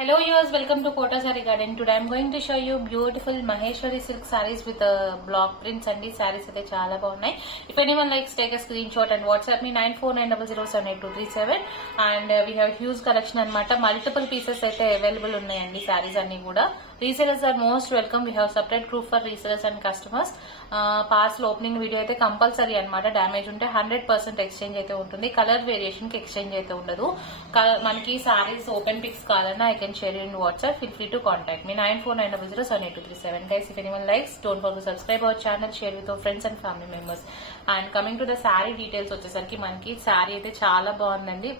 Hello viewers, welcome to Kota Saree Garden. Today I am going to show you beautiful Maheshwari silk sarees with block prints and these sarees are chala baagunnai. If anyone likes, take a screenshot and WhatsApp me 9490078237 and we have huge collection anamata. Multiple pieces aithe available unnayandi sarees anni kuda. Resellers are most welcome. We have separate group for resellers and customers. Parcel opening video aithe compulsory anamata. Damage unte 100% exchange aithe untundi. Color variation ki exchange aithe undadu. Manaki sarees open pics kalana I can share you in WhatsApp. Feel free to contact me 9490078237. Guys, if anyone likes, don't forget to subscribe our channel, share with your friends and family members. And coming to the saree details వచ్చేసరికి మనకి saree అయితే చాలా బాగుందండి.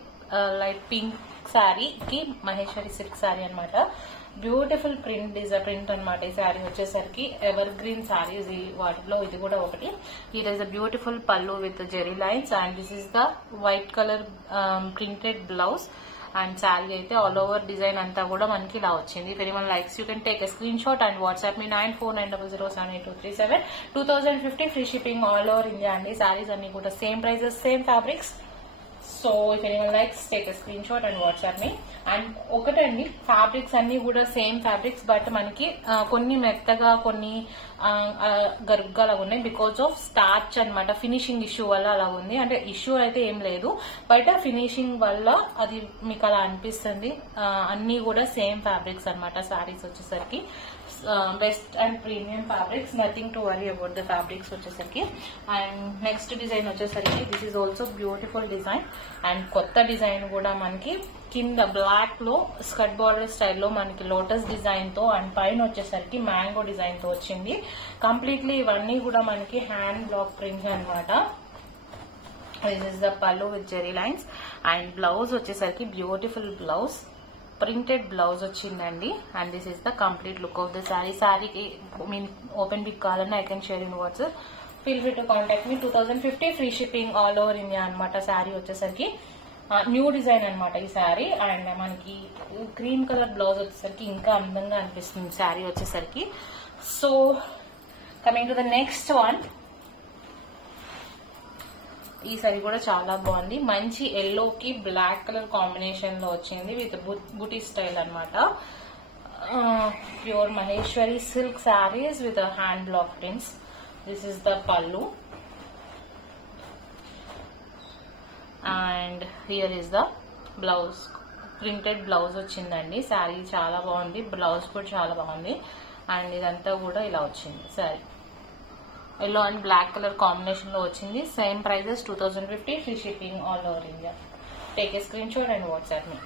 Light pink saree కి Maheshwari silk saree అన్నమాట. Beautiful print print అనమాట. ఈ శారీ వచ్చేసరికి ఎవర్ గ్రీన్ శారీస్ వాటిలో ఇది కూడా ఒకటి. It is a beautiful pallu with zari lines and this is the white colour printed blouse and sari అయితే ఆల్ ఓవర్ డిజైన్ అంతా కూడా మనకి ఇలా వచ్చింది. If anyone likes you can take a screen shot and WhatsApp me 9490078237. 2050 free shipping all over India అండి. శారీస్ అన్ని కూడా same prices, same fabrics. So if anyone likes take a screen shot and WhatsApp me. And ఒకటండి, fabrics అన్ని కూడా same fabrics but మనకి కొన్ని మెత్తగా కొన్ని గరుగ్గా అలా ఉన్నాయి బికాజ్ ఆఫ్ స్టార్చ్ అనమాట. ఫినిషింగ్ ఇష్యూ వల్ల అలా ఉంది. అంటే ఇష్యూ అయితే ఏం లేదు బట్ ఫినిషింగ్ వల్ల అది మీకు అలా అనిపిస్తుంది. అన్ని కూడా సేమ్ ఫ్యాబ్రిక్స్ అనమాట. శారీస్ వచ్చేసరికి best and premium fabrics, nothing to worry about the fabrics వచ్చేసరికి. అండ్ నెక్స్ట్ డిజైన్ వచ్చేసరికి this is also beautiful design and కొత్త డిజైన్ కూడా మనకి కింద బ్లాక్ లో స్కర్ట్ బార్డర్ స్టైల్లో మనకి లోటస్ డిజైన్ తో అండ్ పైన వచ్చేసరికి మ్యాంగో డిజైన్ తో వచ్చింది. కంప్లీట్లీ ఇవన్నీ కూడా మనకి హ్యాండ్ బ్లాక్ ప్రింట్ అనమాట. This is the pallu with zari lines and blouse వచ్చేసరికి బ్యూటిఫుల్ బ్లౌజ్, ప్రింటెడ్ బ్లౌజ్ వచ్చిందండి. And this is the complete look of the sari. శారీకి మీన్ ఓపెన్ పిక్ కావాలన్నా I can share in WhatsApp. Feel free to contact me. 2050 free shipping all over India అనమాట. శారీ వచ్చేసరికి new design అనమాట ఈ sari. And మనకి cream colour blouse వచ్చేసరికి ఇంకా అందంగా అనిపిస్తుంది శారీ వచ్చేసరికి. So coming to the next one, ఈ సారీ కూడా చాలా బాగుంది. మంచి ఎల్లోకి బ్లాక్ కలర్ కాంబినేషన్ లో వచ్చింది విత్ బుటీ స్టైల్ అనమాట. Pure Maheshwari silk saris with hand block prints. This is the pallu and here is the blouse. Printed blouse వచ్చిందండి. శారీ చాలా బాగుంది, బ్లౌజ్ కూడా చాలా బాగుంది అండ్ ఇదంతా కూడా ఇలా వచ్చింది. Sari yellow and black colour combination లో వచ్చింది. Same prices 2050 free shipping all over India. Take a screen shot and WhatsApp me.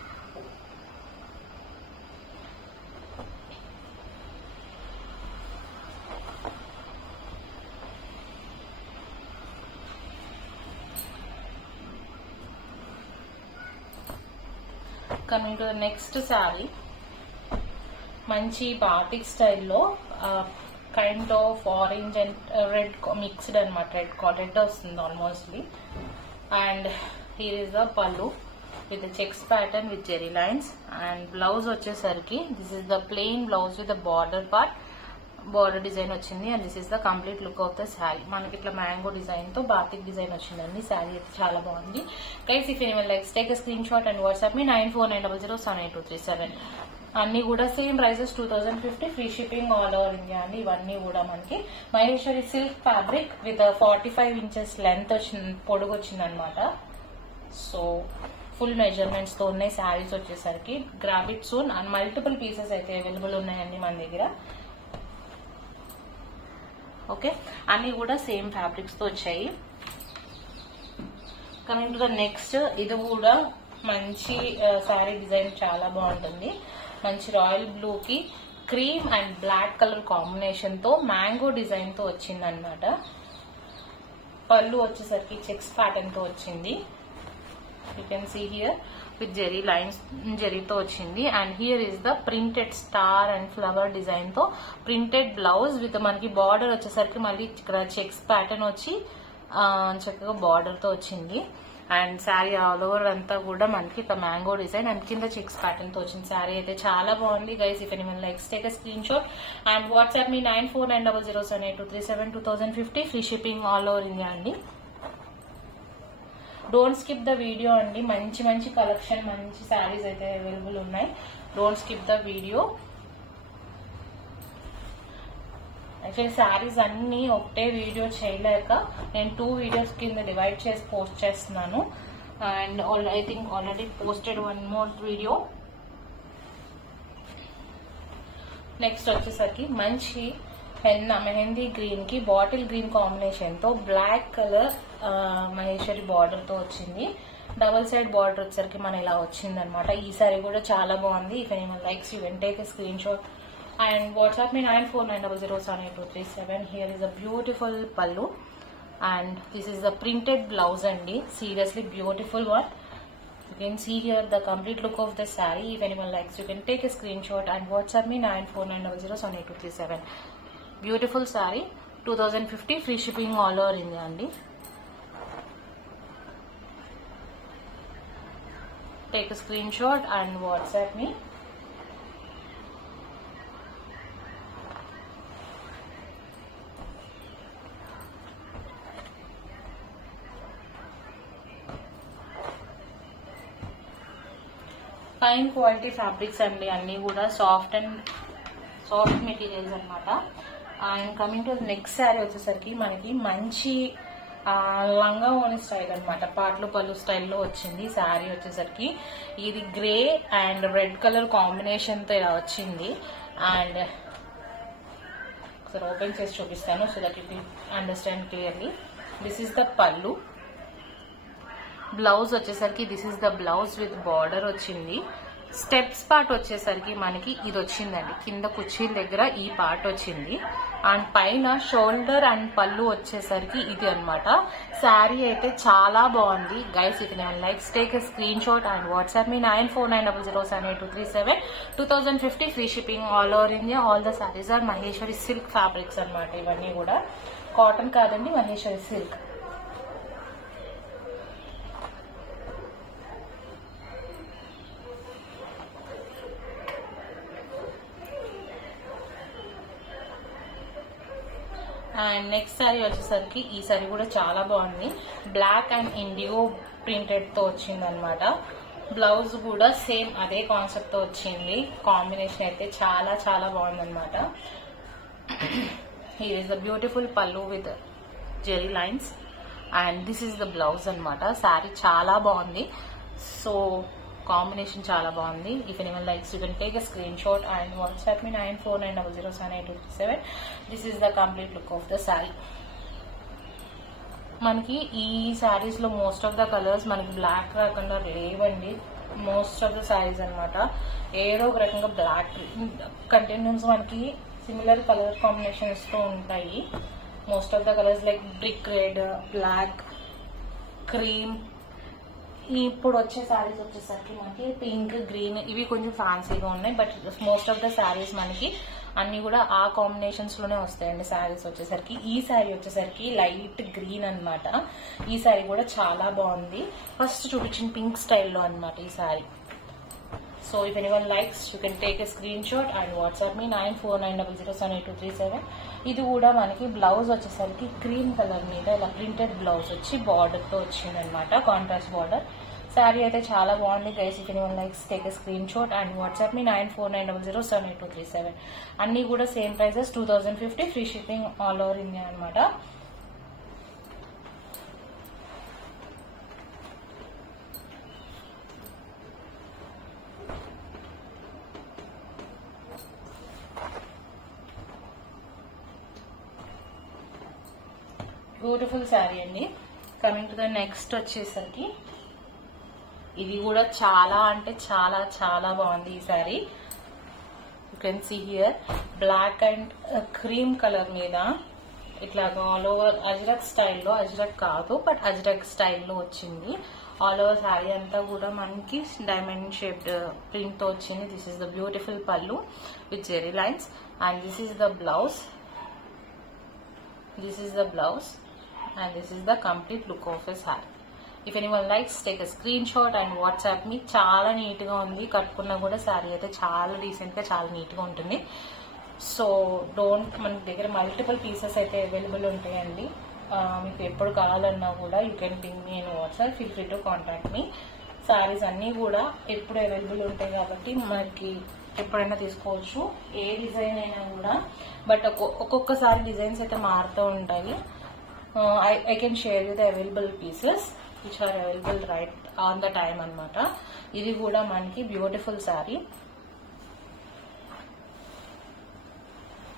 Coming to the next sari, మంచి బాటిక్ స్టైల్లో kind of orange and red mixed అనమాట. Red వస్తుంది almostly. And here is the pallu with checks pattern with zari lines and blouse వచ్చేసరికి this is the plain blouse with the border part, border design వచ్చింది. And this is the complete look of the sari. మనకి ఇట్లా mango design తో batik design వచ్చిందండి. శారీ అయితే చాలా బాగుంది. Guys, if anyone likes take a screen shot and WhatsApp me 9490078237. అన్ని కూడా same prices 2050 free shipping all over India అండి. ఇవన్నీ కూడా మనకి Maheshwari silk fabric with 45 inches length పొడుగు వచ్చింది అనమాట. సో ఫుల్ మెజర్మెంట్స్ తో ఉన్నాయి శారీస్ వచ్చేసరికి. Grab it soon and multiple pieces అయితే అవైలబుల్ ఉన్నాయండి మన దగ్గర. ఓకే, అన్ని కూడా సేమ్ ఫ్యాబ్రిక్స్ తో వచ్చాయి. కమింగ్ టు ద నెక్స్ట్, ఇది కూడా మంచి శారీ డిజైన్ చాలా బాగుంటుంది. మంచి రాయల్ బ్లూ కి cream and black colour combination తో మ్యాంగో డిజైన్ తో వచ్చింది అనమాట. పళ్ళు వచ్చేసరికి చెక్స్ ప్యాటర్న్ తో వచ్చింది. You can see here with zari lines, జెరీతో వచ్చింది. And here is the printed star and flower design తో ప్రింటెడ్ బ్లౌజ్ విత్ మనకి బార్డర్ వచ్చేసరికి మళ్ళీ ఇక్కడ చెక్స్ ప్యాటర్న్ వచ్చి చక్కగా బార్డర్ తో వచ్చింది. అండ్ శారీ ఆల్ ఓవర్ అంతా కూడా మనకి ఇట్లా మ్యాంగో డిజైన్ అండ్ కింద చెక్స్ ప్యాటర్న్ తో వచ్చింది. శారీ అయితే చాలా బాగుంది. Guys, if anyone likes take a screen shot and WhatsApp me 9490078237. 2050 free shipping all over India అండి. డోంట్ స్కిప్ ద వీడియో అండి. మంచి మంచి కలెక్షన్, మంచి శారీస్ అయితే అవైలబుల్ ఉన్నాయి. Don't skip the video. Actually saris అన్ని ఒకటే వీడియో చేయలేక నేను 2 వీడియోస్ కింద డివైడ్ చేసి పోస్ట్ చేస్తున్నాను. And I think already posted 1 more video. Next వచ్చేసరికి మంచి మెహందీ గ్రీన్ కి బాటిల్ గ్రీన్ కాంబినేషన్ తో బ్లాక్ కలర్ మహేశ్వరి బార్డర్ తో వచ్చింది. డబుల్ సైడ్ బార్డర్ వచ్చేసరికి మన ఇలా వచ్చింది అనమాట. ఈ సారీ కూడా చాలా బాగుంది. If anyone likes you can take a screen shot and WhatsApp me 9490078237. Here is a beautiful pallu and this is the printed blouse andi. Seriously beautiful one. You can see here the complete look of the saree. If anyone likes, you can take a screenshot and WhatsApp me 9490078237. Beautiful saree, 2050, free shipping all over India andi. Take a screenshot and WhatsApp me. Fine quality fabrics అండి, అన్ని కూడా soft materials అనమాట. And coming to next sari వచ్చేసరికి మనకి మంచి లంగా ఓని style అనమాట. పాటలు పళ్ళు స్టైల్లో వచ్చింది శారీ వచ్చేసరికి. ఇది grey and red colour combination తో ఇలా వచ్చింది. అండ్ ఒకసారి ఓపెన్ చేసి చూపిస్తాను so that you can understand clearly. This is the పళ్ళు. బ్లౌజ్ వచ్చేసరికి this is the blouse with border వచ్చింది. స్టెప్స్ పార్ట్ వచ్చేసరికి మనకి ఇది వచ్చిందండి, కింద కుర్చీల దగ్గర ఈ పార్ట్ వచ్చింది. అండ్ పైన షోల్డర్ అండ్ పళ్ళు వచ్చేసరికి ఇది అనమాట. శారీ అయితే చాలా బాగుంది. Guys if you likes take a screen shot and WhatsApp me 9490078237. 2050 free shipping all over India. All the saris are Maheshwari silk fabrics అనమాట. ఇవన్నీ కూడా కాటన్ కాదండి, Maheshwari silk. And next sari వచ్చేసరికి ఈ శారీ కూడా చాలా బాగుంది. బ్లాక్ అండ్ ఇండిగో ప్రింటెడ్ తో వచ్చింది అనమాట. బ్లౌజ్ కూడా సేమ్ అదే కాన్సెప్ట్ తో వచ్చింది. కాంబినేషన్ అయితే చాలా చాలా బాగుంది అనమాట. Here is the beautiful pallu with zari lines and this is the blouse అనమాట. శారీ చాలా బాగుంది. సో కాంబినేషన్ చాలా బాగుంది. If anyone likes you can take a screen shot and WhatsApp me 9490078237. This is the complete look of the sari. మనకి ఈ శారీస్ లో most of the colours మనకి black కాకుండా లేవండి. మోస్ట్ ఆఫ్ ద శారీస్ అనమాట ఏదో ఒక రకంగా బ్లాక్ కంటెంట్స్ మనకి సిమిలర్ కలర్ కాంబినేషన్స్ తో ఉంటాయి. Most of the colours like brick red, black, cream. ఇప్పుడు వచ్చే శారీస్ వచ్చేసరికి మనకి పింక్, గ్రీన్ ఇవి కొంచెం ఫ్యాన్సీగా ఉన్నాయి. But most of the saris మనకి అన్ని కూడా ఆ కాంబినేషన్స్ లోనే వస్తాయండి. శారీస్ వచ్చేసరికి ఈ శారీ వచ్చేసరికి లైట్ గ్రీన్ అనమాట. ఈ శారీ కూడా చాలా బాగుంది. ఫస్ట్ చూపించిన పింక్ స్టైల్లో అనమాట ఈ sari. So if anyone likes you can take a screen shot and WhatsApp me 9490078237. ఇది కూడా మనకి బ్లౌజ్ వచ్చేసరికి క్రీమ్ కలర్ మీద ఇలా ప్రింటెడ్ బ్లౌజ్ వచ్చి బార్డర్ తో వచ్చింది అనమాట, కాంట్రాస్ట్ బార్డర్. శారీ అయితే చాలా బాగుంది. Guys if anyone likes take a screen shot and WhatsApp me 9490078237. అన్ని కూడా same prices, 2050 free shipping all over India అనమాట. బ్యూటిఫుల్ శారీ అండి. కమింగ్ టు ద నెక్స్ట్ వచ్చేసరికి ఇది కూడా చాలా అంటే చాలా చాలా బాగుంది ఈ sari. You can see here black and cream colour మీద ఇట్లాగా ఆల్ ఓవర్ అజ్రక్ స్టైల్లో, అజ్రక్ కాదు బట్ అజ్రక్ స్టైల్లో వచ్చింది. ఆల్ ఓవర్ శారీ అంతా కూడా మనకి డైమండ్ షేప్డ్ ప్రింట్ తో వచ్చింది. This is the beautiful pallu with zari lines and this is the blouse. This is the blouse and this is the complete look of his hair. If anyone likes, take a screenshot and WhatsApp me. చాలా neat గా ఉంది. కట్టుకున్నా కూడా శారీ అయితే చాలా decent గా చాలా neat గా ఉంటుంది. సో డోంట్, మన దగ్గర మల్టిపుల్ పీసెస్ అయితే అవైలబుల్ ఉంటాయండి. మీకు ఎప్పుడు కావాలన్నా కూడా you can ping me in WhatsApp. Feel free to contact మీ. సారీస్ అన్ని కూడా ఎప్పుడు అవైలబుల్ ఉంటాయి కాబట్టి మనకి ఎప్పుడైనా తీసుకోవచ్చు, ఏ డిజైన్ అయినా కూడా. బట్ ఒక్కొక్కసారి డిజైన్స్ అయితే మారుతూ ఉంటాయి. I can share you the available pieces which are available right on the time అన్నమాట. ఇది కూడా మనకి బ్యూటిఫుల్ సారీ,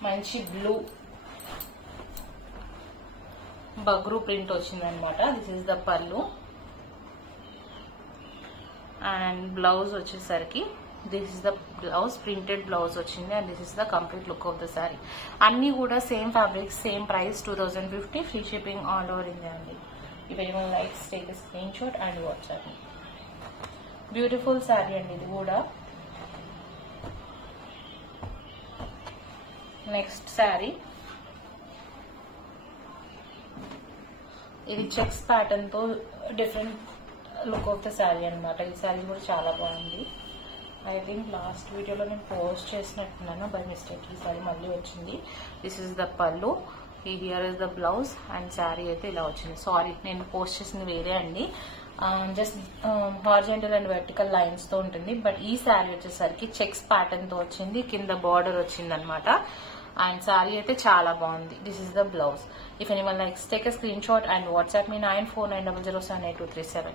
మంచి బ్లూ బగ్రూ ప్రింట్ వచ్చిందనమాట. This is the pallu and blouse వచ్చేసరికి this is the blouse, printed blouse వచ్చింది and this is the complete look of the sari. అన్ని కూడా same fabric, same price 2050, free shipping all over India అండి. If anyone likes take a screen shot and WhatsApp. Beautiful sari అండి ఇది కూడా. Next sari, ఇది checks pattern తో different look of the sorry అనమాట. ఈ సారీ కూడా చాలా బాగుంది. ఐ థింక్ లాస్ట్ వీడియోలో నేను పోస్ట్ చేసినట్టున్నాను బై మిస్టేక్. ఈ సారీ మళ్ళీ వచ్చింది. దిస్ ఇస్ ద పల్లు, here is the blouse and sari అయితే ఇలా వచ్చింది. సారీ, నేను పోస్ట్ చేసింది వేరే అండి. Just horizontal and vertical lines తో ఉంటుంది. బట్ ఈ శారీ వచ్చేసరికి చెక్స్ ప్యాటర్న్ తో వచ్చింది, కింద బార్డర్ వచ్చింది అనమాట. అండ్ శారీ అయితే చాలా బాగుంది. This is the blouse. If anyone likes take a screen shot and WhatsApp me 9490078237.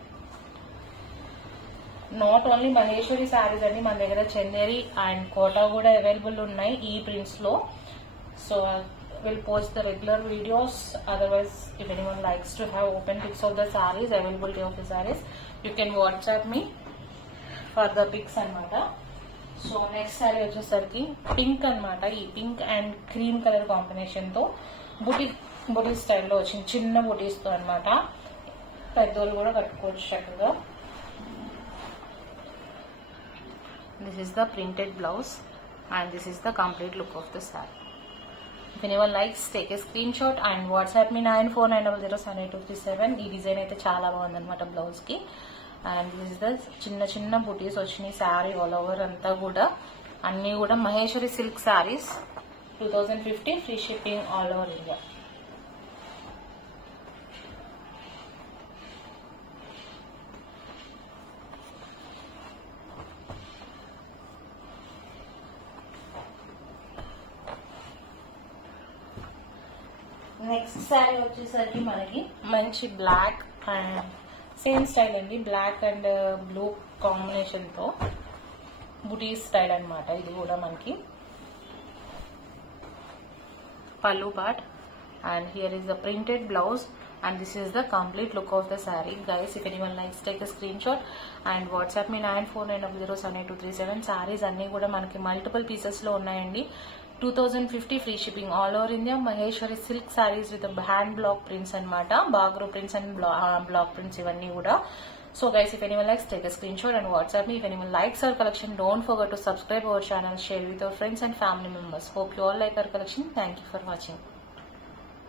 Not only Maheshwari saris అండి, మన దగ్గర చందేరి అండ్ కోటా కూడా అవైలబుల్ ఉన్నాయి ఈ ప్రింట్స్ లో. So will post the regular videos. Otherwise if anyone likes to have open pics of the saris, availability of the saris, you can WhatsApp me for the pics అనమాట. So next sari వచ్చేసరికి pink అనమాట. ఈ pink and cream colour combination తో బుటీ స్టైల్లో వచ్చింది, చిన్న బుటీస్ తో అనమాట. పెద్దోళ్ళు కూడా కట్టుకోవచ్చు చక్కగా. This is the printed blouse and this is the complete look of the saree. If anyone likes, take a screenshot and WhatsApp me 9490078237. ఈ డిజైన్ అయితే చాలా బాగుంది అనమాట బ్లౌజ్ కి. అండ్ దిస్ ఇస్ ద చిన్న చిన్న బుటీస్ వచ్చినాయి శారీ ఆల్ ఓవర్ అంతా కూడా. అన్ని కూడా Maheshwari silk saris, 2050, free shipping all over India. Next sari వచ్చేసరికి మనకి మంచి బ్లాక్ అండ్ సేమ్ స్టైల్ అండి, బ్లాక్ అండ్ బ్లూ కాంబినేషన్ తో బుటీ స్టైల్ అనమాట. ఇది కూడా మనకి పల్లు part and here is the printed blouse and this is the complete look of the saree. Guys, if anyone likes, take a screenshot and WhatsApp me 9490078237. sarees అన్ని కూడా మనకి multiple pieces లో ఉన్నాయండి. 2050 free shipping all over India. Maheshwari silk saris with hand block prints అనమాట. బాగ్రో prints and block prints ఇవన్నీ కూడా. So guys, if anyone likes, take a screenshot and WhatsApp me. If anyone likes our collection, don't forget to subscribe our channel, share with your friends and family members. Hope you all like our collection. Thank you for watching.